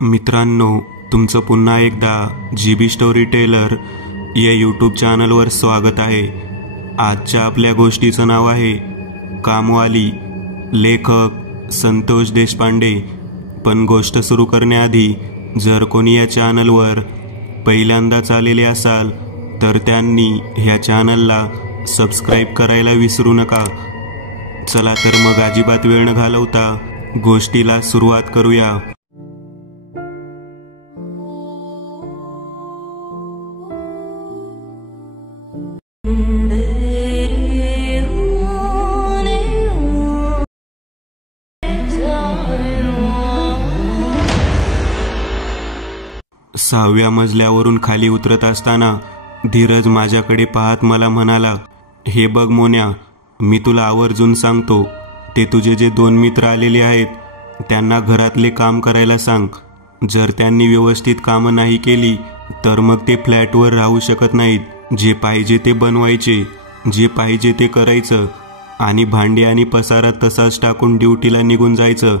मित्रांनो, तुमचं पुन्हा एकदा GB स्टोरी टेलर या यूट्यूब चॅनलवर स्वागत आहे। आजच्या आपल्या गोष्टीचं नाव आहे कामवाली, लेखक संतोष देशपांडे। पण गोष्ट सुरू करण्याआधी जर कोणी या चॅनलवर पहिल्यांदाच आलेले असाल तर त्यांनी ह्या चॅनलला सबस्क्राईब करायला विसरू नका। चला तर मग अजिबात वेळ न घालवता गोष्टीला सुरुवात करूया। सहाव्या मजल्यावरून खाली उतरत असताना धीरज माझ्याकडे पाहत मला म्हणाला, हे बघ मोन्या, मी तुला आवर्जून सांगतो, ते तुझे जे 2 मित्र आलेले आहेत त्यांना घरातले काम करायला सांग। जर त्यांनी व्यवस्थित कामं नाही केली तर मग ते फ्लॅटवर राहू शकत नाहीत। जे पाहिजे ते बनवायचे, जे पाहिजे ते करायचं आणि भांडी आणि पसारा तसाच टाकून ड्युटीला निघून जायचं।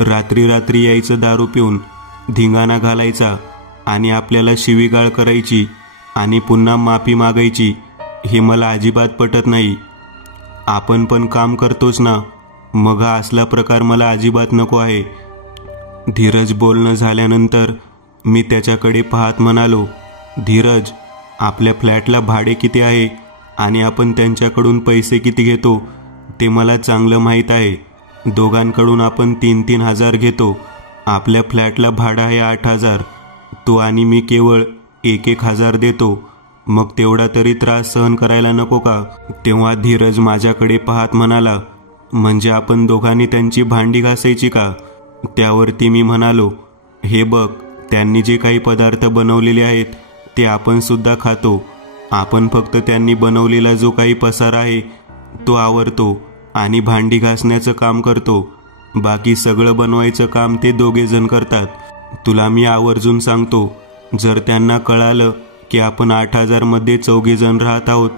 रात्री रात्री यायचं दारू पिऊन, धिंगाणा घालायचा आणि आपल्याला शिवीगाळ करायची आणि पुन्हा माफी मागायची। हे मला अजिबात पटत नाही। आपण पण काम करतोच ना, मग हा असला प्रकार मला अजिबात नको आहे। धीरज बोलणं झाल्यानंतर मी त्याच्याकडे पाहत म्हणालो, धीरज, आपल्या फ्लॅटला भाडे किती आहे आणि आपण त्यांच्याकडून पैसे किती घेतो ते मला चांगलं माहीत आहे। दोघांकडून आपण 3-3 हजार घेतो। आपल्या फ्लॅटला भाडं आहे 8,000। तू आणि मी केवळ 1-1 हजार देतो। मग तेवढा तरी त्रास सहन करायला नको का? तेव्हा धीरज माझ्याकडे पाहत म्हणाला, म्हणजे आपण दोघांनी त्यांची भांडी घासायची का? त्यावरती मी म्हणालो, हे बघ, त्यांनी जे काही पदार्थ बनवलेले आहेत ते आपण सुद्धा खातो। आपण फक्त त्यांनी बनवलेला जो काही पसारा आहे तो आवरतो आणि भांडी घासण्याचं काम करतो। बाकी सगळं बनवायचं काम ते दोघे जण करतात। तुला मी आवर्जून सांगतो, जर त्यांना कळालं की आपण 8,000 मध्ये 4 जण राहत आहोत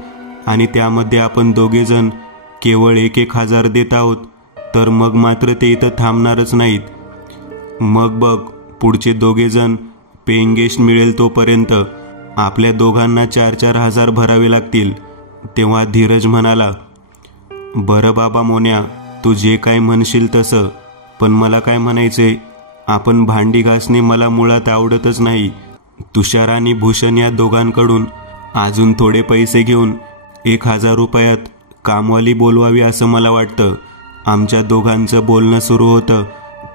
आणि त्यामध्ये आपण 2 जण केवळ 1-1 हजार देत आहोत तर मग मात्र ते इथं थांबणारच नाहीत। मग बघ, पुढचे 2 जण पेइंग गेस्ट मिळेल तोपर्यंत आपल्या दोघांना 4-4 हजार भरावे लागतील। तेव्हा धीरज म्हणाला, बरं बाबा मोन्या, तू जे काय म्हणशील तसं, पण मला काय म्हणायचे, आपण भांडी घासणे मला मुळात आवडतच नाही। तुषार आणि भूषण या दोघांकडून अजून थोडे पैसे घेऊन 1,000 रुपयात कामवाली बोलवावी असं मला वाटतं। आमच्या दोघांचं बोलणं सुरू होतं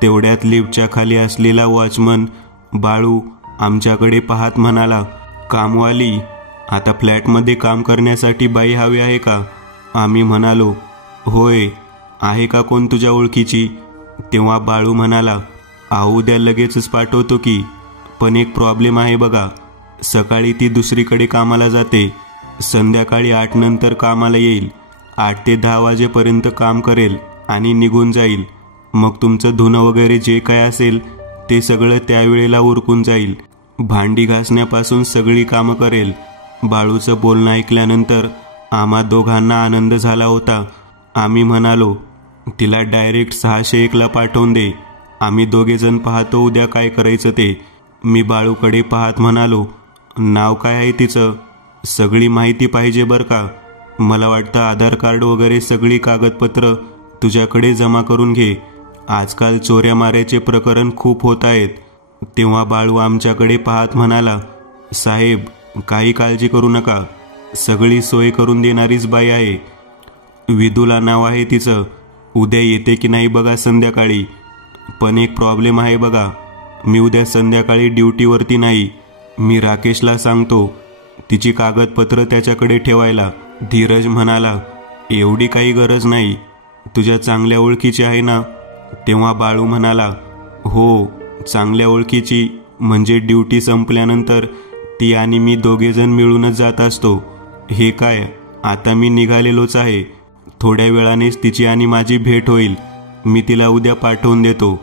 तेवढ्यात लिफ्टच्या खाली असलेला वॉचमन बाळू आमच्याकडे पाहत म्हणाला, कामवाली, आता फ्लॅटमध्ये काम करण्यासाठी बाई हवी आहे का? आम्ही म्हणालो, होय, आहे का कोण तुझ्या ओळखीची? तेव्हा बाळू म्हणाला, उद्या लगेचच पाठवतो की, पण एक प्रॉब्लेम आहे बघा, सकाळी ती दुसरीकडे कामाला जाते, संध्याकाळी 8 नंतर कामाला येईल, 8 ते 10 वाजेपर्यंत काम करेल आणि निघून जाईल। मग तुमचं धुणं वगैरे जे काय असेल ते सगळं त्यावेळेला उरकून जाईल। भांडी घासण्यापासून सगळी कामं करेल। बाळूचं बोलणं ऐकल्यानंतर आम्हा दोघांना आनंद झाला होता। आम्ही म्हणालो, तिला डायरेक्ट 601ला पाठवून दे, आम्ही 2 जण पाहतो उद्या काय करायचं ते। मी बाळूकडे पाहत म्हणालो, नाव काय आहे तिचं? सगळी माहिती पाहिजे बरं का। मला वाटतं आधार कार्ड वगैरे सगळी कागदपत्र तुझ्याकडे जमा करून घे। आजकाल चोऱ्या माऱ्याचे प्रकरण खूप होत आहेत। तेव्हा बाळू आमच्याकडे पाहत म्हणाला, साहेब, काही काळजी करू नका, सगळी सोय करून देणारीच बाई आहे। विदुला नाव आहे तिचं। उद्या येते की नाही बघा संध्याकाळी। पण एक प्रॉब्लेम आहे बघा, मी उद्या संध्याकाळी ड्युटीवरती नाही। मी राकेशला सांगतो तिची कागदपत्र त्याच्याकडे ठेवायला। धीरज म्हणाला, एवढी काही गरज नाही, तुझ्या चांगल्या ओळखीची आहे ना? तेव्हा बाळू म्हणाला, हो, चांगल्या ओळखीची म्हणजे ड्युटी संपल्यानंतर ती आणि मी 2 जण मिळूनच जात असतो। हे काय, आता मी निघालेलोच आहे, थोड्या वेळानेच तिची आणि माझी भेट होईल। मी तिला उद्या पाठवून देतो।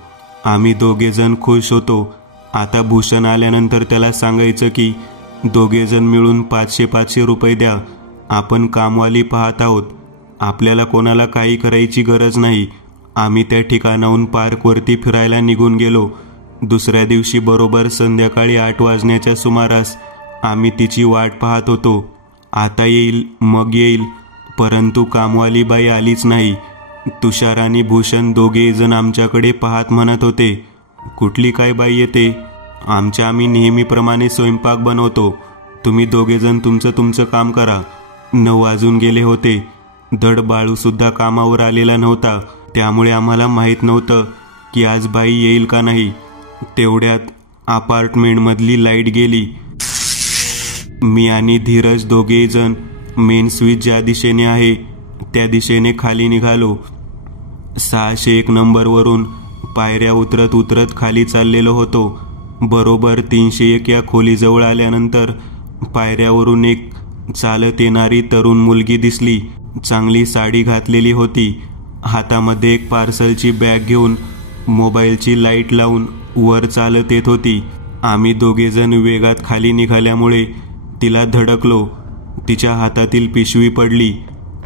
आम्ही 2 जण खुश होतो। आता भूषण आल्यानंतर त्याला सांगायचं की 2 जण मिळून 500-500 रुपये द्या, आपण कामवाली पाहत आहोत, आपल्याला कोणाला काही करायची गरज नाही। आम्ही त्या ठिकाणाहून पार्कवरती फिरायला निघून गेलो। दुसऱ्या दिवशी बरोबर संध्याकाळी 8 वाजण्याच्या सुमारास आम्ही तिची वाट पाहत होतो. आता येईल मग येईल, परंतु कामवाली बाई आलीच नाही. तुषार आणि भूषण दोघे जण आमच्याकडे पाहत म्हणत होते, कुठली काय बाई येते? आम्ही नेहमीप्रमाणे स्वयंपाक बनवतो, तुम्ही दोघेजण तुमचं काम करा. 9 वाजून गेले होते. धड बाळूसुद्धा कामावर आलेला नव्हता, त्यामुळे आम्हाला माहीत नव्हतं की आज बाई येईल का नाही. तेवढ्यात अपार्टमेंटमधली लाईट गेली. मी आणि धीरज दोघे जण मेन स्विच ज्या दिशेने आहे त्या दिशेने खाली निघालो. 601 नंबरवरून पायऱ्या उतरत उतरत खाली चाललेलो होतो. बरोबर 301 या खोलीजवळ आल्यानंतर पायऱ्यावरून एक चालत येणारी तरुण मुलगी दिसली. चांगली साडी घातलेली होती. हातामध्ये एक पार्सलची बॅग घेऊन मोबाईलची लाईट लावून वर चालत येत होती. आम्ही दोघेजण वेगात खाली निघाल्यामुळे तिला धडकलो. तिच्या हातातील पिशवी पडली.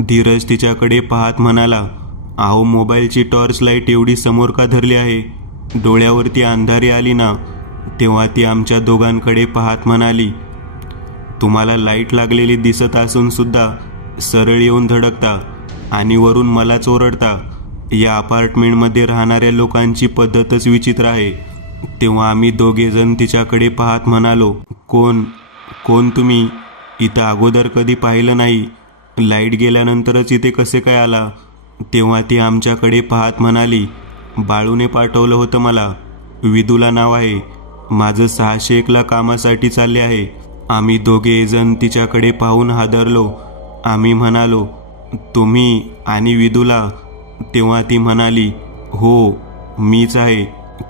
धीरज तिच्याकडे पाहत म्हणाला, अहो, मोबाईलची टॉर्च लाईट एवढी समोर का धरली आहे? डोळ्यावरती अंधारी आली ना? तेव्हा ती आमच्या दोघांकडे पाहत म्हणाली, तुम्हाला लाईट लागलेली दिसत असून सुद्धा सरळ येऊन धडकता आणि वरून मलाच ओरडता. या अपार्टमेंटमध्ये राहणाऱ्या लोकांची पद्धतच विचित्र आहे. तेव्हा आम्ही दोघेजण तिच्याकडे पाहत म्हणालो, कोण तुम्ही? इथं अगोदर कधी पाहिलं नाही. लाईट गेल्यानंतरच इथे कसे काय आला? तेव्हा ती आमच्याकडे पाहत म्हणाली, बाळूने पाठवलं होतं मला. विदूला नाव आहे. माझं 601ला कामासाठी चालले आहे. आम्ही दोघे जण तिच्याकडे पाहून हादरलो. आम्ही म्हणालो, तुम्ही आणि विदूला? तेव्हा ती म्हणाली, हो, मीच आहे.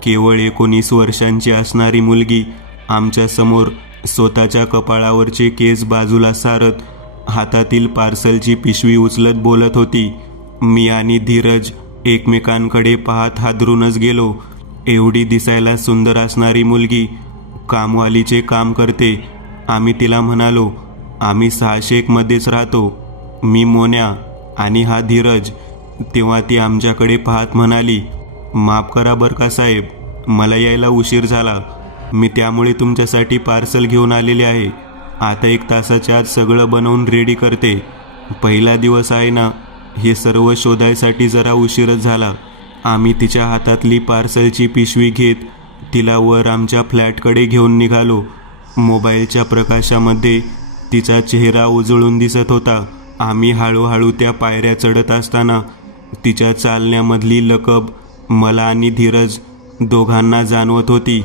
केवळ 19 वर्षांची असणारी मुलगी आमच्या समोर स्वतःच्या कपाळावरचे केस बाजूला सारत हातातील पार्सलची पिशवी उचलत बोलत होती. मी आणि धीरज एकमेकांकडे पाहत हादरूनच गेलो. एवढी दिसायला सुंदर असणारी मुलगी कामवालीचे काम करते. आम्ही तिला म्हणालो, आम्ही 601 मध्येच राहतो. मी मोन्या आणि हा धीरज. तेव्हा ती आमच्याकडे पाहत म्हणाली, माफ करा बरं का साहेब, मला यायला उशीर झाला. मी त्यामुळे तुमच्यासाठी पार्सल घेऊन आलेले आहे. आता 1 तासाच्या आत सगळं बनवून रेडी करते. पहिला दिवस आहे ना, हे सर्व शोधायसाठी जरा उशीरच झाला. आम्ही तिच्या हातातली पार्सलची पिशवी घेत तिला वर आमच्या फ्लॅटकडे घेऊन निघालो. मोबाईलच्या प्रकाशामध्ये तिचा चेहरा उजळून दिसत होता. आम्ही हळूहळू त्या पायऱ्या चढत असताना तिच्या चालण्यामधली लकब मला आणि धीरज दोघांना जाणवत होती.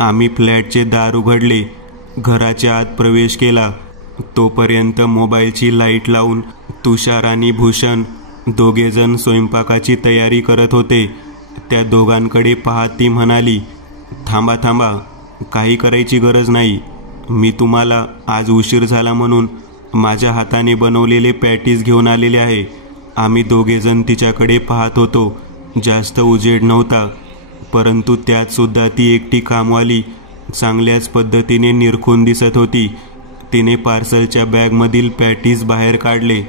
आम्ही फ्लॅटचे दार उघडले, घराच्या आत प्रवेश केला. तोपर्यंत मोबाईलची लाईट लावून तुषार आणि भूषण दोघेजण स्वयंपाकाची तयारी करत होते. त्या दोघांकडे पाहत ती म्हणाली, थांबा, काही करायची गरज नाही. मी तुम्हाला आज उशीर झाला म्हणून माझ्या हाताने बनवलेले पॅटीस घेऊन आलेले आहे. आम्ही दोघेजण तिच्याकडे पाहत होतो. जास्त उजेड नव्हता, परंतु त्यात सुद्धा ती एकटी कामवाली चांगल्याच पद्धतीने निरखून दिसत होती. तिने पार्सलच्या बॅगमधील पॅटीस बाहेर काढले.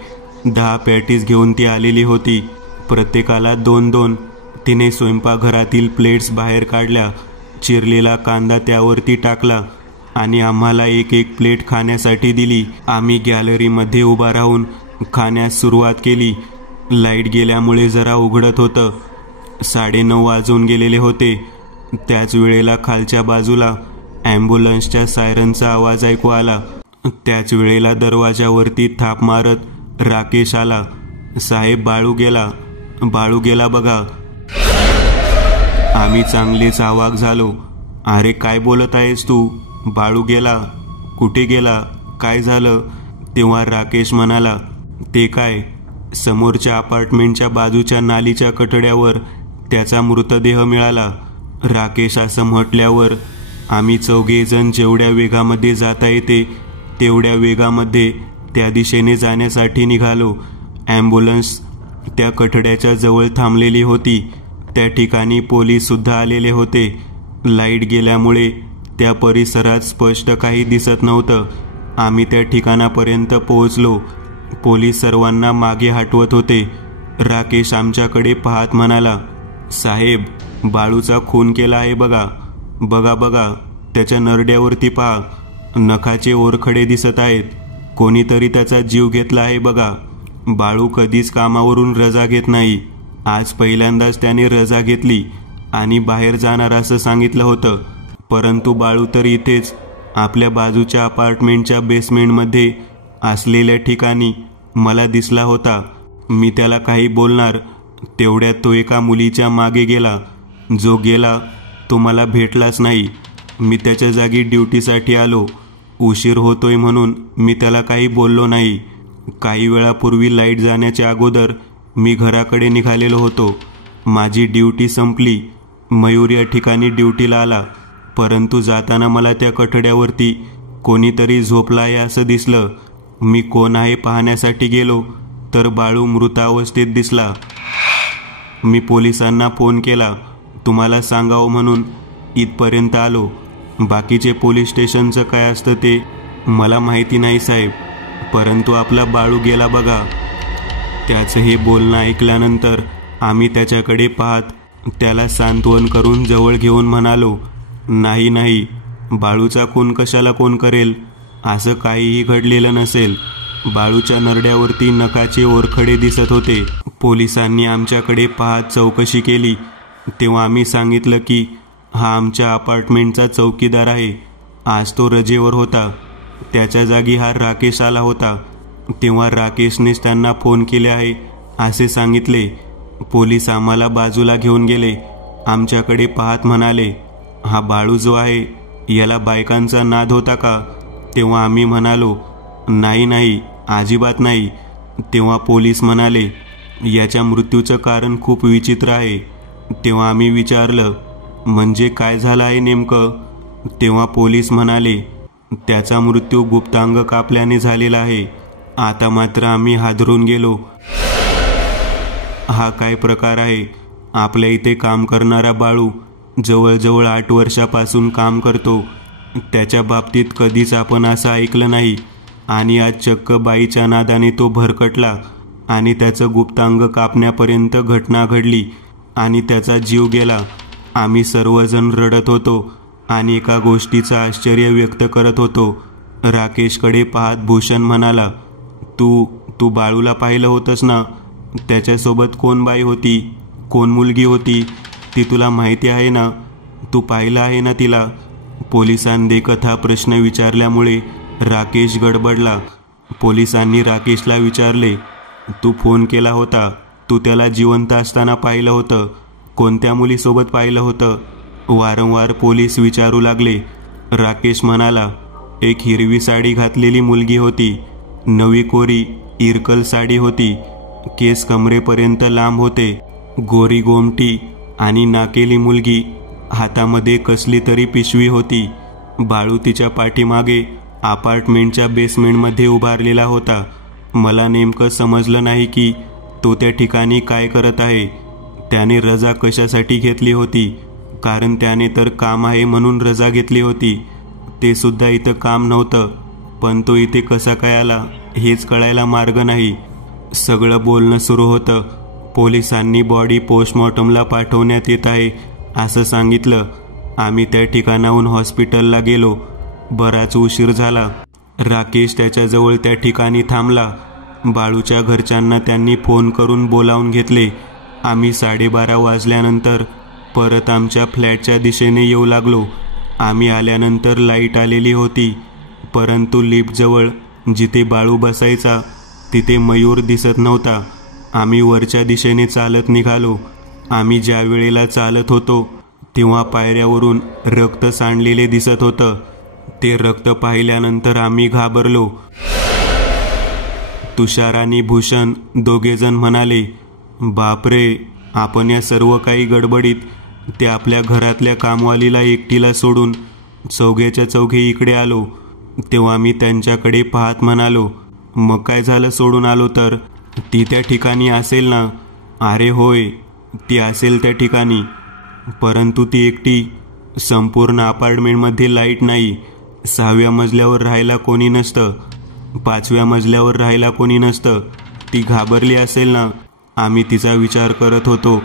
10 पॅटीस घेऊन ती आलेली होती. प्रत्येकाला 2-2. तिने स्वयंपाकघरातील प्लेट्स बाहेर काढल्या. चिरलेला कांदा त्यावरती टाकला आणि आम्हाला 1-1 प्लेट खाण्यासाठी दिली. आम्ही गॅलरीमध्ये उभा राहून खाण्यास सुरुवात केली. लाईट गेल्यामुळे जरा उघडत होतं. 9:30 वाजून गेलेले होते. त्याच वेळेला खालच्या बाजूला ॲम्ब्युलन्सच्या सायरनचा आवाज ऐकू आला. त्याच वेळेला दरवाजावरती थाप मारत राकेश आला. साहेब, बाळू गेला बघा. आम्ही चांगलेच अवाक झालो. अरे, काय बोलत आहेस तू? बाळू गेला? कुठे गेला? काय झालं? तेव्हा राकेश म्हणाला, ते काय, समोरच्या अपार्टमेंटच्या बाजूच्या नालीच्या कठड्यावर त्याचा मृतदेह मिळाला. राकेश असं म्हटल्यावर आम्ही चौघेजण जेवढ्या वेगामध्ये जाता येते तेवढ्या वेगामध्ये त्या दिशेने जाण्यासाठी निघालो. ॲम्ब्युलन्स त्या कठड्याच्या जवळ थांबलेली होती. त्या ठिकाणी पोलीससुद्धा आलेले होते. लाईट गेल्यामुळे त्या परिसरात स्पष्ट काही दिसत नव्हतं. आम्ही त्या ठिकाणापर्यंत पोहोचलो. पोलीस सर्वांना मागे हटवत होते. राकेश आमच्याकडे पाहत म्हणाला, साहेब, बाळूचा खून केला आहे बघा. बघा बघा, त्याच्या नरड्यावरती पहा, नखाचे ओरखडे दिसत आहेत. कोणीतरी त्याचा जीव घेतला आहे बघा. बाळू कधीच कामावरून रजा घेत नाही. आज पहिल्यांदाच त्याने रजा घेतली आणि बाहेर जाणार असं सांगितलं होतं. परंतु बाळू तर इथेच आपल्या बाजूच्या अपार्टमेंटच्या बेसमेंटमध्ये असलेल्या ठिकाणी मला दिसला होता. मी त्याला काही बोलणार तेवढ्यात तो एका मुलीच्या मागे गेला. जो गेला तो मला भेटलाच नाही. मी त्याच्या जागी ड्युटीसाठी आलो. उशीर होतोय म्हणून मी त्याला काही बोललो नाही. काही वेळापूर्वी लाईट जाण्याच्या अगोदर मी घराकडे निघालेलो होतो. माझी ड्युटी संपली. मयूर या ठिकाणी ड्युटीला आला. परंतु जाताना मला त्या कठड्यावरती कोणीतरी झोपला आहे असं दिसलं. मी कोण आहे पाहण्यासाठी गेलो तर बाळू मृतावस्थेत दिसला. मी पोलिसांना फोन केला. तुम्हाला सांगावं म्हणून इथपर्यंत आलो. बाकीचे पोलीस स्टेशनचं काय असतं ते मला माहिती नाही साहेब, परंतु आपला बाळू गेला बघा. त्याचं हे बोलणं ऐकल्यानंतर आम्ही त्याच्याकडे पाहत त्याला सांत्वन करून जवळ घेऊन म्हणालो, नाही नाही, बाळूचा खून कशाला कोण करेल? असं काहीही घडलेलं नसेल. बाळूच्या नरड्यावरती नखाचे ओरखडे दिसत होते. पोलिसांनी आमच्याकडे पाहत चौकशी केली तेव्हा आम्ही सांगितलं की हा आमच्या अपार्टमेंटचा चौकीदार आहे. आज तो रजेवर होता. त्याच्या जागी हा राकेश आला होता. तेव्हा राकेशनेच त्यांना फोन केले आहे असे सांगितले. पोलीस आम्हाला बाजूला घेऊन गेले. आमच्याकडे पाहत म्हणाले, हा बाळू जो आहे याला बायकांचा नाद होता का? तेव्हा आम्ही म्हणालो, नाही नाही, अजिबात नाही. तेव्हा पोलीस म्हणाले, याच्या मृत्यूचं कारण खूप विचित्र आहे. तेव्हा आम्ही विचारलं, म्हणजे काय झालं आहे नेमकं? तेव्हा पोलीस म्हणाले, त्याचा मृत्यू गुप्तांग कापल्याने झालेला आहे. आता मात्र आम्ही हादरून गेलो. हा काय प्रकार आहे? आपल्या इथे काम करणारा बाळू जवळजवळ 8 वर्षापासून काम करतो. त्याच्या बाबतीत कधीच आपण असं ऐकलं नाही. आणि आज चक्क बाईच्या नादाने तो भरकटला आणि त्याचं गुप्तांग कापण्यापर्यंत घटना घडली आणि त्याचा जीव गेला. आम्ही सर्वजण रडत होतो आणि एका गोष्टीचं आश्चर्य व्यक्त करत होतो. राकेशकडे पाहत भूषण म्हणाला, तू बाळूला पाहिलं होतंस ना? त्याच्यासोबत कोण बाई होती, कोण मुलगी होती ती तुला माहिती आहे ना? तू पाहिलं आहे ना तिला? पोलिसांदेखत हा प्रश्न विचारल्यामुळे राकेश गडबडला. पोलिसांनी राकेशला विचारले, तू फोन केला होता, तू त्याला जिवंत असताना पाहिलं होतं? कोणत्या मुलीसोबत पाहिलं होतं? वारंवार पोलीस विचारू लागले. राकेश म्हणाला, एक हिरवी साडी घातलेली मुलगी होती. नवी कोरी इरकल साडी होती. केस कमरेपर्यंत लांब होते. गोरी गोमटी आणि नाकेली मुलगी. हातामध्ये कसली तरी पिशवी होती. बाळू तिच्या पाठीमागे अपार्टमेंटच्या बेसमेंटमध्ये उभारलेला होता. मला नेमकं समजलं नाही की तो त्या ठिकाणी काय करत आहे. त्याने रजा कशासाठी घेतली होती? कारण त्याने तर काम आहे म्हणून रजा घेतली होती. ते सुद्धा इथं काम नव्हतं, पण तो इथे कसा काय आला हेच कळायला मार्ग नाही. सगळं बोलणं सुरू होतं. पोलिसांनी बॉडी पोस्टमॉर्टमला पाठवण्यात येत आहे असं सांगितलं. आम्ही त्या ठिकाणाहून हॉस्पिटलला गेलो. बराच उशीर झाला. राकेश त्याच्याजवळ त्या ठिकाणी थांबला. बाळूच्या घरच्यांना त्यांनी फोन करून बोलावून घेतले. आम्ही 12:30 वाजल्यानंतर परत आमच्या फ्लॅटच्या दिशेने येऊ लागलो. आम्ही आल्यानंतर लाईट आलेली होती, परंतु लिफ्टजवळ जिथे बाळू बसायचा तिथे मयूर दिसत नव्हता. आम्ही वरच्या दिशेने चालत निघालो. आम्ही ज्या वेळेला चालत होतो तेव्हा पायऱ्यावरून रक्त सांडलेले दिसत होतं. ते रक्त पाहिल्यानंतर आम्ही घाबरलो. तुषार आणि भूषण दोघेजण म्हणाले, बापरे, आपण या सर्व काही गडबडीत ते आपल्या घरातल्या कामवालीला एकटीला सोडून चौघ्याच्या चौघे इकडे आलो. तेव्हा मी त्यांच्याकडे पाहत म्हणालो, मग काय झालं सोडून आलो तर? ती त्या ठिकाणी असेल ना? अरे होय, ती असेल त्या ठिकाणी, परंतु ती एकटी. संपूर्ण अपार्टमेंटमध्ये लाईट नाही. 6व्या मजल्यावर राहायला कोणी नसतं. 5व्या मजल्यावर राहायला कोणी नसतं. ती घाबरली असेल ना? आम्ही तिचा विचार करत होतो.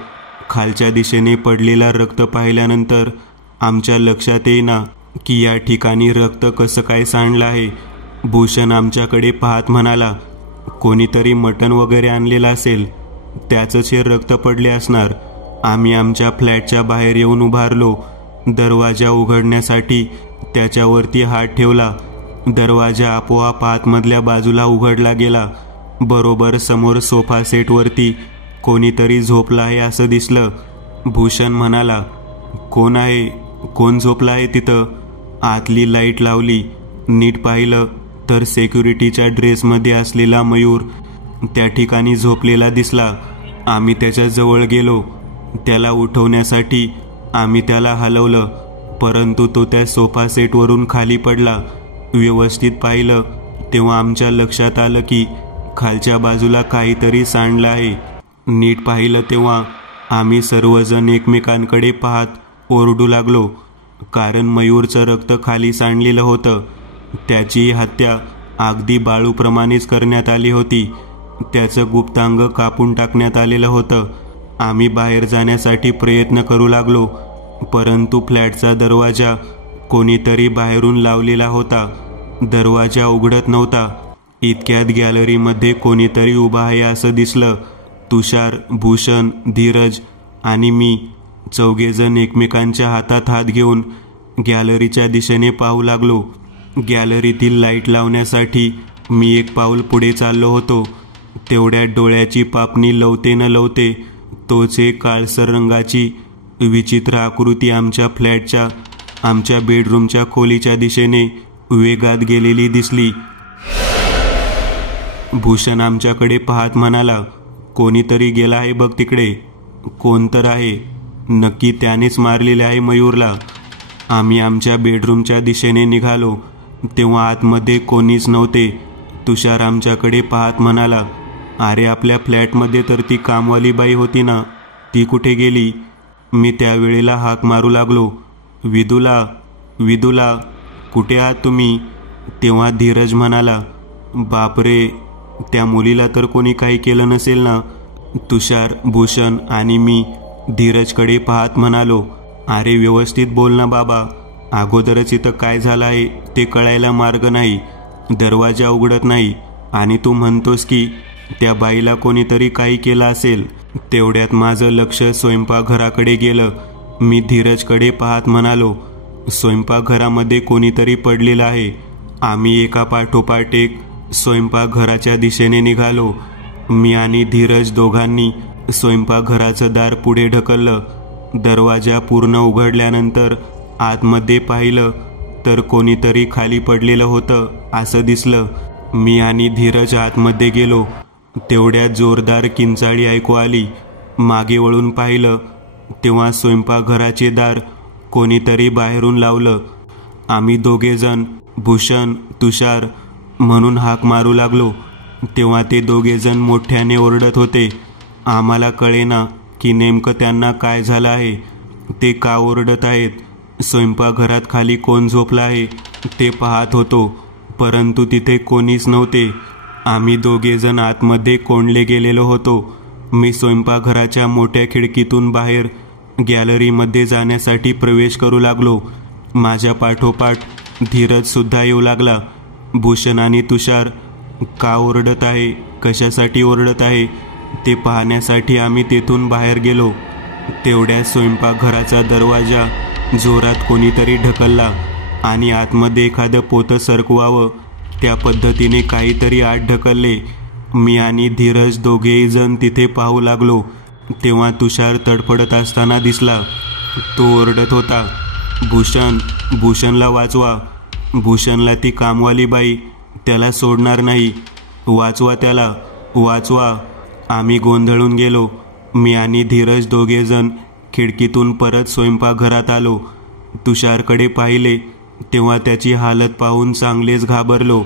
खालच्या दिशेने पडलेला रक्त पाहिल्यानंतर आमच्या लक्षात येईना की या ठिकाणी रक्त कसं काय सांडलं आहे. भूषण आमच्याकडे पाहत म्हणाला, कोणीतरी मटण वगैरे आणलेलं असेल, त्याचंच हे रक्त पडले असणार. आम्ही आमच्या फ्लॅटच्या बाहेर येऊन उभारलो. दरवाजा उघडण्यासाठी त्याच्यावरती हात ठेवला. दरवाजा आपोआप आतमधल्या बाजूला उघडला गेला. बरोबर समोर सोफा सेटवरती कोणीतरी झोपलं आहे असं दिसलं. भूषण म्हणाला, कोण आहे? कोण झोपलं आहे तिथं? आतली लाईट लावली. नीट पाहिलं तर सिक्युरिटीच्या ड्रेसमध्ये असलेला मयूर त्या ठिकाणी झोपलेला दिसला. आम्ही त्याच्या जवळ गेलो. त्याला उठवण्यासाठी आम्ही त्याला हलवलं, परंतु तो त्या सोफा सेटवरून खाली पडला. व्यवस्थित पाहिलं तेव्हा आमच्या लक्षात आलं की खालच्या बाजूला काहीतरी सांडलं आहे. नीट पाहिलं तेव्हा आम्ही सर्वजण एकमेकांकडे पाहत ओरडू लागलो, कारण मयूरचं रक्त खाली सांडलेलं होतं. त्याची हत्या अगदी बाळूप्रमाणेच करण्यात आली होती. त्याचं गुप्तांग कापून टाकण्यात आलेलं होतं. आम्ही बाहेर जाण्यासाठी प्रयत्न करू लागलो, परंतु फ्लॅटचा दरवाजा कोणीतरी बाहेरून लावलेला होता. दरवाजा उघडत नव्हता. इतक्यात गॅलरीमध्ये कोणीतरी उभा आहे असं दिसलं. तुषार, भूषण, धीरज आणि मी चौघेजण एकमेकांच्या हातात हात घेऊन गॅलरीच्या दिशेने पाहू लागलो. गॅलरीतील लाईट लावण्यासाठी मी एक पाऊल पुढे चाललो होतो. तेवढ्यात डोळ्याची पापणी लवते न लवते तोच एक काळसर रंगाची विचित्र आकृती आमच्या फ्लॅटच्या, आमच्या बेडरूमच्या खोलीच्या दिशेने वेगात गेलेली दिसली. भूषण आमच्याकडे पाहत म्हणाला, कोणीतरी गेला आहे बघ तिकडे. कोण तर आहे, नक्की त्यानेच मारलेले आहे मयूरला. आम्ही आमच्या बेडरूमच्या दिशेने निघालो तेव्हा आतमध्ये कोणीच नव्हते. तुषार आमच्याकडे पाहत म्हणाला, अरे आपल्या फ्लॅटमध्ये तर ती कामवाली बाई होती ना, ती कुठे गेली? मी त्यावेळेला हाक मारू लागलो, विदूला, विदूला, कुठे आहात तुम्ही? तेव्हा धीरज म्हणाला, बापरे, त्या मुलीला तर कोणी काही केलं नसेल ना. तुषार, भूषण आणि मी धीरजकडे पाहत म्हणालो, अरे व्यवस्थित बोल ना बाबा, अगोदरच इथं काय झालं आहे ते कळायला मार्ग नाही. दरवाजा उघडत नाही आणि तू म्हणतोस की त्या बाईला कोणीतरी काही केलं असेल. तेवढ्यात माझं लक्ष स्वयंपाकघराकडे गेलं. मी धीरजकडे पाहत म्हणालो, स्वयंपाकघरामध्ये कोणीतरी पडलेलं आहे. आम्ही एका पाठोपाठ एक स्वयंपाकघराच्या दिशेने निघालो. मी आणि धीरज दोघांनी स्वयंपाकघराचं दार पुढे ढकललं. दरवाजा पूर्ण उघडल्यानंतर आतमध्ये पाहिलं तर कोणीतरी खाली पडलेलं होतं असं दिसलं. मी आणि धीरज आतमध्ये गेलो. तेवढ्यात जोरदार किंचाळी ऐकू आली. मागे वळून पाहिलं तेव्हा स्वयंपाकघराचे दार कोणीतरी बाहेरून लावलं. आम्ही दोघेजण भूषण, तुषार म्हणून हाक मारू लागलो तेव्हा ते दोघेजण मोठ्याने ओरडत होते. आम्हाला कळेना की नेमकं त्यांना काय झालं आहे, ते का ओरडत आहेत. स्वयंपाकघरात खाली कोण झोपलं आहे ते पाहत होतो, परंतु तिथे कोणीच नव्हते. आम्ही दोघेजण आतमध्ये कोंडले गेलेलो होतो. मी स्वयंपाकघराच्या मोठ्या खिडकीतून बाहेर गॅलरीमध्ये जाण्यासाठी प्रवेश करू लागलो. माझ्या पाठोपाठ धीरज सुद्धा येऊ लागला. भूषण आणि तुषार का ओरडत आहे, कशासाठी ओरडत आहे ते पाहण्यासाठी आम्ही तेथून बाहेर गेलो. तेवढ्या स्वयंपाकघराचा दरवाजा जोरात कोणीतरी ढकलला आणि आतमध्ये एखादं पोतं सरकवावं त्या पद्धतीने काहीतरी आत ढकलले. मी आणि धीरज दोघेही जण तिथे पाहू लागलो तेव्हा तुषार तडफडत असताना दिसला. तो ओरडत होता, भूषण, भूषणला वाचवा, भूषणला ती कामवाली बाई त्याला सोडणार नाही, वाचवा त्याला, वाचवा. आम्ही गोंधळून गेलो. मी आणि धीरज दोघेजण खिडकीतून परत स्वयंपाकघरात आलो. तुषारकडे पाहिले तेव्हा त्याची हालत पाहून चांगलेच घाबरलो,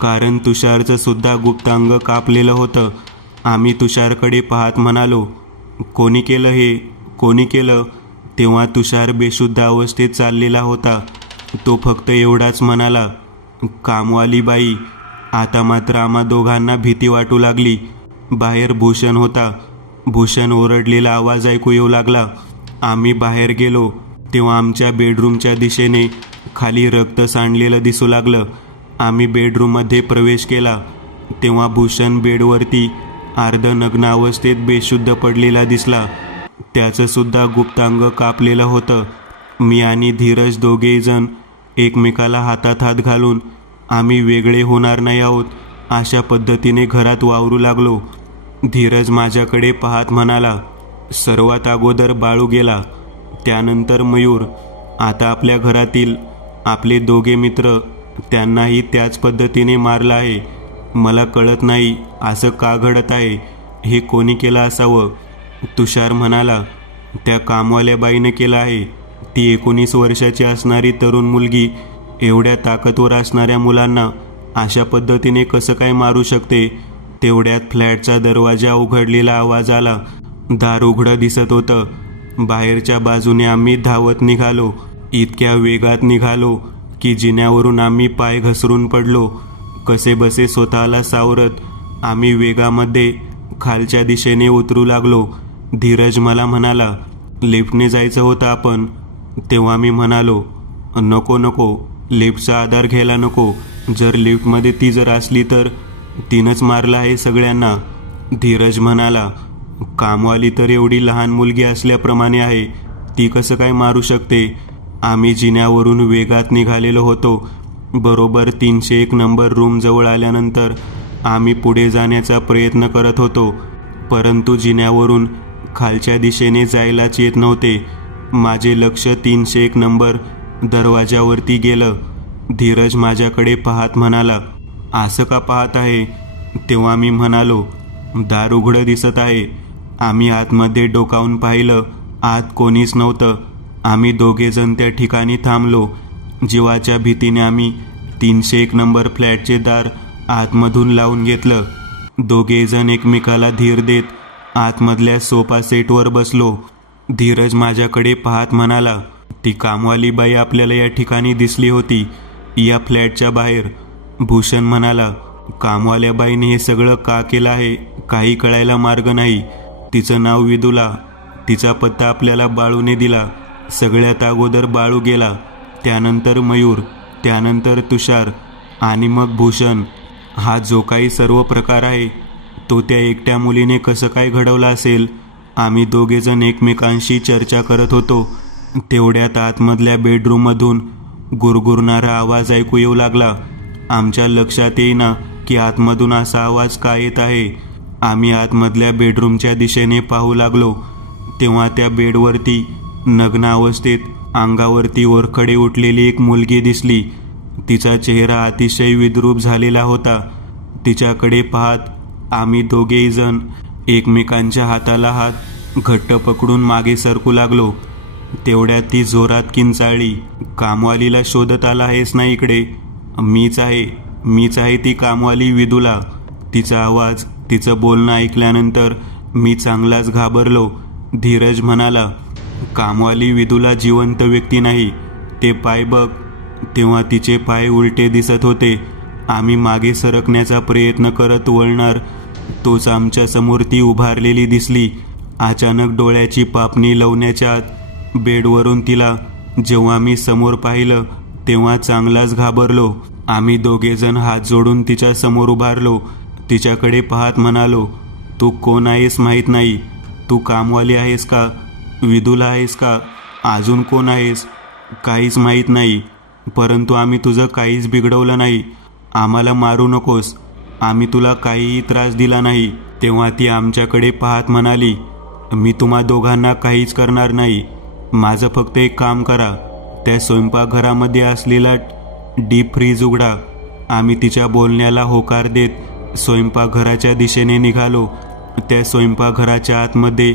कारण तुषारचं सुद्धा गुप्तांग कापलेलं होतं. आम्ही तुषारकडे पाहत म्हणालो, कोणी केलं हे, कोणी केलं? तेव्हा तुषार बेशुद्ध अवस्थेत चाललेला होता. तो फक्त एवढाच म्हणाला, कामवाली बाई. आता मात्र आम्हा दोघांना भीती वाटू लागली. बाहेर भूषण होता. भूषण ओरडलेला आवाज ऐकू येऊ लागला. आम्ही बाहेर गेलो. तेव्हा आमच्या बेडरूमच्या दिशेने खाली रक्त सांडलेलं दिसू लागलं. आम्ही बेडरूममध्ये प्रवेश केला तेव्हा भूषण बेडवरती अर्धनग्न अवस्थेत बेशुद्ध पडलेला दिसला. त्याचं सुद्धा गुप्तांग कापलेलं होतं. मी आणि धीरज दोघेही जण एकमेकाला हातात हात घालून आम्ही वेगळे होणार नाही आहोत अशा पद्धतीने घरात वावरू लागलो. धीरज माझ्याकडे पाहत म्हणाला, सर्वात अगोदर बाळू गेला, त्यानंतर मयूर. आता आपल्या घरातील आपले दोघे मित्र, त्यांनाही त्याच पद्धतीने मारलं आहे. मला कळत नाही असं का घडत आहे, हे कोणी केलं असावं. तुषार म्हणाला, त्या कामवाल्या बाईनं केलं आहे. ती 19 वर्षाची असणारी तरुण मुलगी एवढ्या ताकदवर असणाऱ्या मुलांना अशा पद्धतीने कसं काय मारू शकते. तेवढ्यात फ्लॅटचा दरवाजा उघडलेला आवाज आला. दार उघडं दिसत होतं. बाहेरच्या बाजूने आम्ही धावत निघालो. इतक्या वेगात निघालो की जिन्यावरून आम्ही पाय घसरून पडलो. कसे बसे स्वतःला सावरत आम्ही वेगामध्ये खालच्या दिशेने उतरू लागलो. धीरज मला म्हणाला, लिफ्टने जायचं होतं आपण. तेव्हा मी म्हणालो, नको नको, लिफ्टचा आधार घ्यायला नको. जर लिफ्टमध्ये ती जर असली तर तिनंच मारलं आहे सगळ्यांना. धीरज म्हणाला, कामवाली तर एवढी लहान मुलगी असल्याप्रमाणे आहे, ती कसं काय मारू शकते. आम्ही जिन्यावरून वेगात निघालेलो होतो. बरोबर 301 नंबर रूम जवळ आल्यानंतर आम्ही पुढे जाण्याचा प्रयत्न करत होतो, परंतु जिन्यावरून खालच्या दिशेने जायलाच येत नव्हते. माझे लक्ष 301 नंबर दरवाजावरती गेलं. धीरज माझ्याकडे पाहत म्हणाला, असं का पाहत आहे. तेव्हा मी म्हणालो, दार उघडं दिसत आहे. आम्ही आतमध्ये डोकावून पाहिलं, आत कोणीच नव्हतं. आम्ही दोघेजण त्या ठिकाणी थांबलो. जीवाच्या भीतीने आम्ही 301 नंबर फ्लॅटचे दार आतमधून लावून घेतलं. दोघेजण एकमेकाला धीर देत आतमधल्या सोफा सेटवर बसलो. धीरज माझ्याकडे पाहत म्हणाला, ती कामवाली बाई आपल्याला या ठिकाणी दिसली होती, या फ्लॅटच्या बाहेर. भूषण म्हणाला, कामवाल्या बाईने हे सगळं का केलं आहे काही कळायला मार्ग नाही. तिचं नाव विदुला. तिचा पत्ता आपल्याला बाळूने दिला. सगळ्यात अगोदर बाळू गेला, त्यानंतर मयूर, त्यानंतर तुषार आणि मग भूषण. हा जो काही सर्व प्रकार आहे तो त्या एकट्या मुलीने कसं काय घडवला असेल. आम्ही दोघेजण एकमेकांशी चर्चा करत होतो. तेवढ्यात आतमधल्या बेडरूममधून गुरगुरणारा आवाज ऐकू येऊ लागला. आमच्या लक्षात येईना की आतमधून असा आवाज का येत आहे. आम्ही आतमधल्या बेडरूमच्या दिशेने पाहू लागलो तेव्हा त्या बेडवरती नग्न अवस्थेत अंगावरती ओरखडे उठलेली एक मुलगी दिसली. तिचा चेहरा अतिशय विद्रूप झालेला होता. तिच्याकडे पाहत आम्ही दोघेही जण एकमेकांच्या हाताला हात घट्ट पकडून मागे सरकू लागलो. तेवढ्यात ती जोरात किंचाळली, कामवालीला शोधत आला आहेस ना इकडे. मीच आहे ती कामवाली विदुला. तिचा आवाज, तिचं बोलणं ऐकल्यानंतर मी चांगलाच घाबरलो. धीरज म्हणाला, कामवाली विदुला जिवंत व्यक्ती नाही, ते पाय बघ. तेव्हा तिचे पाय उलटे दिसत होते. आम्ही मागे सरकण्याचा प्रयत्न करत वळणार तोच आमच्या समोर ती उभारलेली दिसली. अचानक डोळ्याची पापणी लावण्याच्या आत बेडवरून तिला जेव्हा मी समोर पाहिलं तेव्हा चांगलाच घाबरलो. आम्ही दोघेजण हात जोडून तिच्या समोर उभारलो. तिच्याकडे पाहत म्हणालो, तू कोण आहेस माहीत नाही. तू कामवाली आहेस का, विदुला आहेस का, अजून कोण आहेस काहीच माहीत नाही. परंतु आम्ही तुझं काहीच बिघडवलं नाही. आम्हाला मारू नकोस. आम्ही तुला काहीही त्रास दिला नाही. तेव्हा ती आमच्याकडे पाहत म्हणाली, मी तुम्हा दोघांना काहीच करणार नाही. माझं फक्त एक काम करा, त्या स्वयंपाकघरामध्ये असलेला डीप फ्रीज उघडा. आम्ही तिच्या बोलण्याला होकार देत स्वयंपाकघराच्या दिशेने निघालो. त्या स्वयंपाकघराच्या आतमध्ये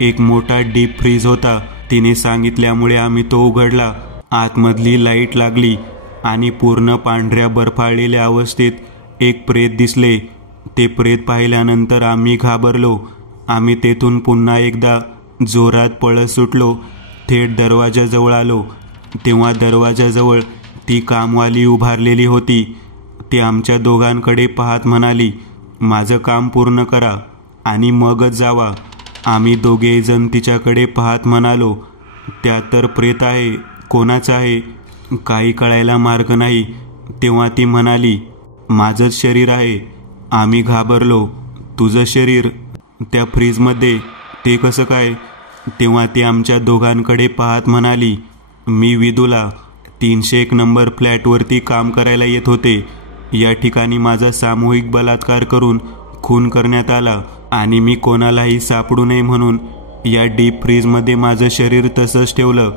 एक मोठा डीप फ्रीज होता. तिने सांगितल्यामुळे आम्ही तो उघडला. आतमधली लाईट लागली आणि पूर्ण पांढऱ्या बर्फाळलेल्या अवस्थेत एक प्रेत दिसले. ते प्रेत पाहिल्यानंतर आम्ही घाबरलो. आम्ही तेथून पुन्हा एकदा जोरात पळत सुटलो. थेट दरवाजाजवळ आलो तेव्हा दरवाजाजवळ ती कामवाली उभारलेली होती. ती आमच्या दोघांकडे पाहत म्हणाली, माझं काम पूर्ण करा आणि मगच जावा. आम्ही दोघेजण तिच्याकडे पाहत म्हणालो, त्यात तर प्रेत आहे. कोणाचं आहे काही कळायला मार्ग नाही. तेव्हा ती म्हणाली, माझंच शरीर आहे. आम्ही घाबरलो. तुझं शरीर त्या फ्रीजमध्ये, ते कसं काय? तेव्हा ती आमच्या दोघांकडे पाहत म्हणाली, मी विदूला 301 नंबर फ्लॅटवरती काम करायला येत होते. या ठिकाणी माझा सामूहिक बलात्कार करून खून करण्यात आला आणि मी कोणालाही सापडू नये म्हणून या डीप फ्रीजमध्ये माझं शरीर तसंच ठेवलं.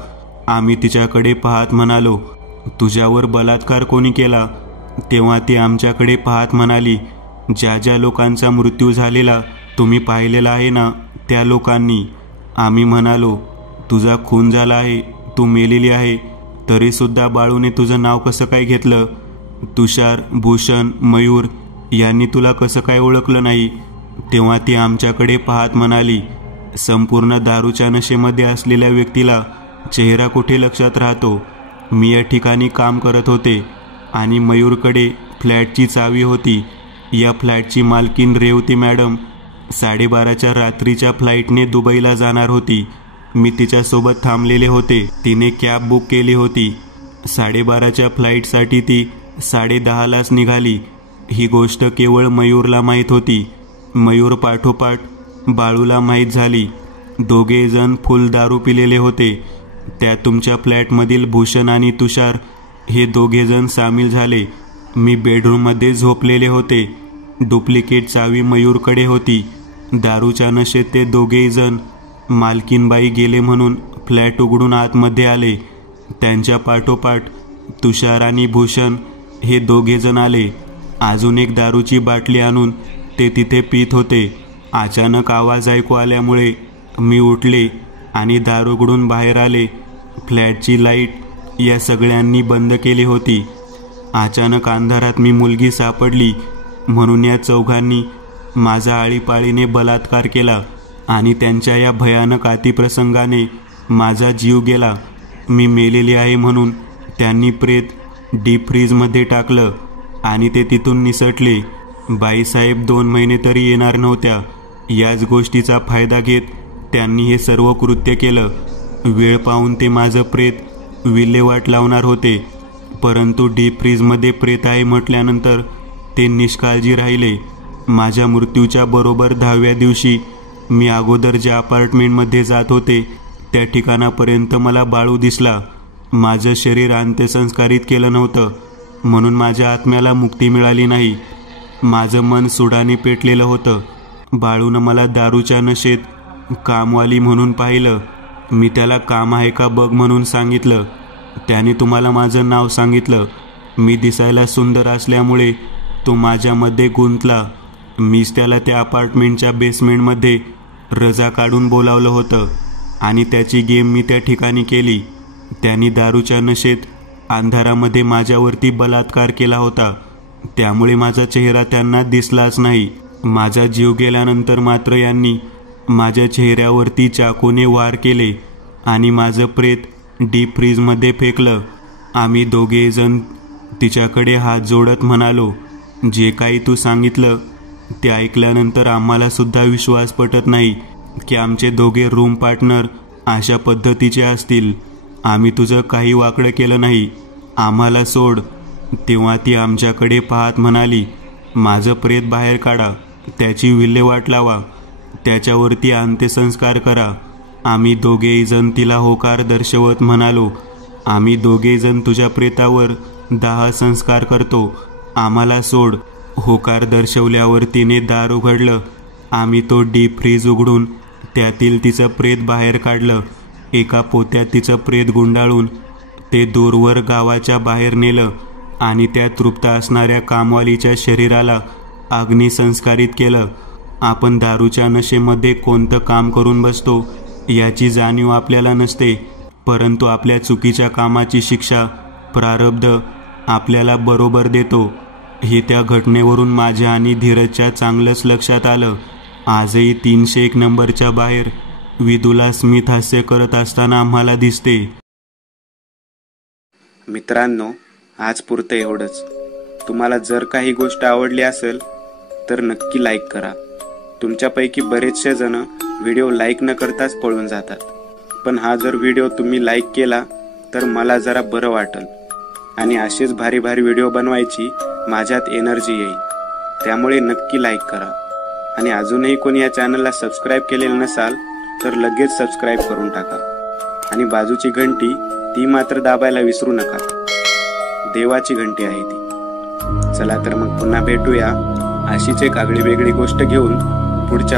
आम्ही तिच्याकडे पाहत म्हणालो, तुझ्यावर बलात्कार कोणी केला? तेव्हा ती आमच्याकडे पाहत म्हणाली, ज्या ज्या लोकांचा मृत्यू झालेला तुम्ही पाहिलेला आहे ना, त्या लोकांनी. आम्ही म्हणालो, तुझा खून झाला आहे, तू मेलेली आहे, तरीसुद्धा बाळूने तुझं नाव कसं काय घेतलं? तुषार, भूषण, मयूर यांनी तुला कसं काय ओळखलं नाही? तेव्हा ती आमच्याकडे पाहत म्हणाली, संपूर्ण दारूच्या नशेमध्ये असलेल्या व्यक्तीला चेहरा कुठे लक्षात राहतो? मी या ठिकाणी काम करत होते आणि मयूरकडे फ्लॅटची चावी होती. या फ्लॅटची मालकीन रेवती मॅडम 12:30च्या रात्रीच्या फ्लाईटने दुबईला जाणार होती. मी तिच्यासोबत थांबलेले होते. तिने कॅब बुक केली होती. 12:30च्या फ्लाईटसाठी ती 10:30लाच निघाली. ही गोष्ट केवळ मयूरला माहीत होती. मयूर पाठोपाठ बाळूला माहीत झाली. दोघेजण फुल दारू पिलेले होते. त्यात तुमच्या फ्लॅटमधील भूषण आणि तुषार हे दोघेजण सामील झाले. मी बेडरूममध्ये झोपलेले होते. डुप्लिकेट चावी मयूरकडे होती. दारूच्या नशेत ते दोघेही जण मालकीनबाई गेले म्हणून फ्लॅट उघडून आतमध्ये आले. त्यांच्या पाठोपाठ तुषार आणि भूषण हे दोघेजण आले. अजून एक दारूची बाटली आणून ते तिथे पीत होते. अचानक आवाज ऐकू आल्यामुळे मी उठले आणि दार उघडून बाहेर आले. फ्लॅटची लाईट या सगळ्यांनी बंद केली होती. अचानक अंधारात मी मुलगी सापडली म्हणून या चौघांनी माझा आळीपाळीने बलात्कार केला आणि त्यांच्या या भयानक अतिप्रसंगाने माझा जीव गेला. मी मेलेली आहे म्हणून त्यांनी प्रेत डीप फ्रीजमध्ये टाकलं आणि ते तिथून निसटले. बाईसाहेब 2 महिने तरी येणार नव्हत्या. याच गोष्टीचा फायदा घेत त्यांनी हे सर्व कृत्य केलं. वेळ पाहून ते माझं प्रेत विल्हेवाट लावणार होते, परंतु डीप फ्रीजमध्ये प्रेत आहे म्हटल्यानंतर ते निष्काळजी राहिले. माझ्या मृत्यूच्या बरोबर 10व्या दिवशी मी अगोदर ज्या अपार्टमेंटमध्ये जात होते त्या ठिकाणापर्यंत मला बाळू दिसला. माझं शरीर अंत्यसंस्कारित केलं नव्हतं म्हणून माझ्या आत्म्याला मुक्ती मिळाली नाही. माझं मन सुडाने पेटलेलं होतं. बाळूनं मला दारूच्या नशेत कामवाली म्हणून पाहिलं. मी त्याला काम आहे का बघ म्हणून सांगितलं. त्याने तुम्हाला माझं नाव सांगितलं. मी दिसायला सुंदर असल्यामुळे तो माझ्यामध्ये गुंतला. मीच त्याला त्या अपार्टमेंटच्या बेसमेंटमध्ये रजा काढून बोलावलं होतं आणि त्याची गेम मी त्या ठिकाणी केली. त्यांनी दारूच्या नशेत अंधारामध्ये माझ्यावरती बलात्कार केला होता, त्यामुळे माझा चेहरा त्यांना दिसलाच नाही. माझा जीव गेल्यानंतर मात्र यांनी माझ्या चेहऱ्यावरती चाकूने वार केले आणि माझं प्रेत डीप फ्रीजमध्ये फेकलं. आम्ही दोघेजण तिच्याकडे हात जोडत म्हणालो, जे काही तू सांगितलं ते ऐकल्यानंतर आम्हाला सुद्धा विश्वास पटत नाही की आमचे दोघे रूम पार्टनर अशा पद्धतीचे असतील. आम्ही तुझं काही वाकडं केलं नाही, आम्हाला सोड. तेव्हा ती आमच्याकडे पाहत म्हणाली, माझं प्रेत बाहेर काढा, त्याची विल्हेवाट लावा, त्याच्यावरती अंत्यसंस्कार करा. आम्ही दोघेही जण तिला होकार दर्शवत म्हणालो, आम्ही दोघेजण तुझ्या प्रेतावर 10 संस्कार करतो, आम्हाला सोड. होकार दर्शवल्यावर तिने दार उघडलं. आम्ही तो डीप फ्रीज उघडून त्यातील तिचं प्रेत बाहेर काढलं. एका पोत्यात तिचं प्रेत गुंडाळून ते दूरवर गावाच्या बाहेर नेलं आणि त्या तृप्त असणाऱ्या कामवालीच्या शरीराला अग्निसंस्कारित केलं. आपण दारूच्या नशेमध्ये कोणतं काम करून बसतो याची जाणीव आपल्याला नसते, परंतु आपल्या चुकीच्या कामाची शिक्षा प्रारब्ध आपल्याला बरोबर देतो. हे त्या घटनेवरून माझ्या आणि धीरजच्या चांगलंच लक्षात आलं. आजही 301 नंबरच्या बाहेर विदूला स्मित हास्य करत असताना आम्हाला दिसते. मित्रांनो, आज पुरतं एवढंच. तुम्हाला जर काही गोष्ट आवडली असेल तर नक्की लाईक करा. तुमच्यापैकी बरेचसे जण व्हिडिओ लाईक न करताच पळून जातात. पण हा जर व्हिडिओ तुम्ही लाईक केला तर मला जरा बरं वाटेल आणि असेच भारी भारी व्हिडिओ बनवायची माझ्यात एनर्जी येईल. त्यामुळे नक्की लाईक करा आणि अजूनही कोणी या चॅनलला सबस्क्राईब केलेलं नसाल तर लगेच सबस्क्राईब करून टाका आणि बाजूची घंटी ती मात्र दाबायला विसरू नका. देवाची घंटी आहे ती. चला तर मग पुन्हा भेटूया अशीच एक आगळी वेगळी गोष्ट घेऊन पुढच्या